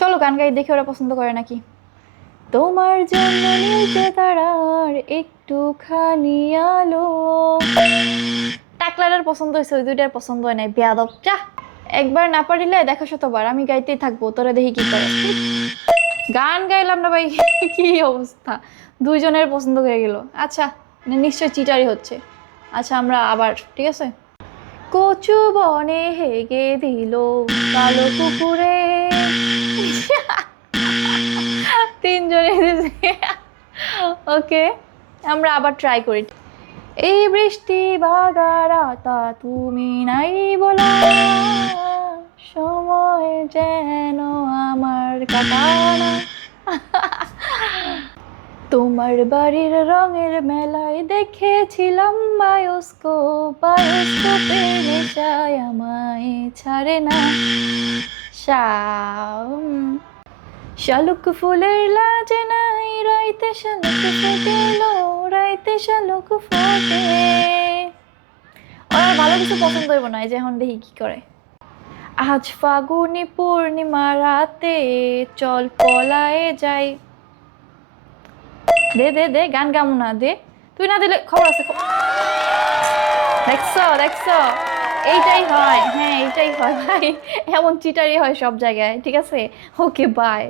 চলো গান গাই, দেখে ওরা পছন্দ করে নাকি। তোমার জন্য নিচে তারার একটুখানি আলো। টাকলারের পছন্দ হয়েছে, ওই দুইটার পছন্দ হয় নাই, বেয়াদব যা। একবার না পারিলে দেখো শতবার, আমি গাইতেই থাকবো, তোরা দেখি কি করে। গান গাইলাম না ভাই, কি অবস্থা, দুইজনের পছন্দ হয়ে গেল। আচ্ছা, নিশ্চয় চিটারি হচ্ছে। আচ্ছা আমরা আবার, ঠিক আছে। কচু বনে হেগে দিল কালো কুকুরে। তিনজনে ওকে, আমরা আবার ট্রাই করি। এই বৃষ্টি বাগারাতা তুমি নাই বলা, সময় যেন আমার কাটানা। তোমার বাড়ির রঙের মেলায় দেখেছিলাম বায়োস্কোপ, বায়োস্কোপের নেশায় আমায় ছাড়ে না। শালুক ফুলের লাজে নাই রাইতে শালুক ফোটেল, রাইতে শালুক ফোটে। ওর ভালো কিছু পছন্দ হইব না, এই যে এখন দেখি কি করে। আজ ফাগুনি পূর্ণিমা রাতে চল পলায়ে যাই। দে দে দে, গান গামু না, দে। তুই না দিলে খবর আছে। দেখছো দেখছো, এইটাই হয়, হ্যাঁ এইটাই হয় ভাই, এমন চিটারি হয় সব জায়গায়, ঠিক আছে। Okay bye.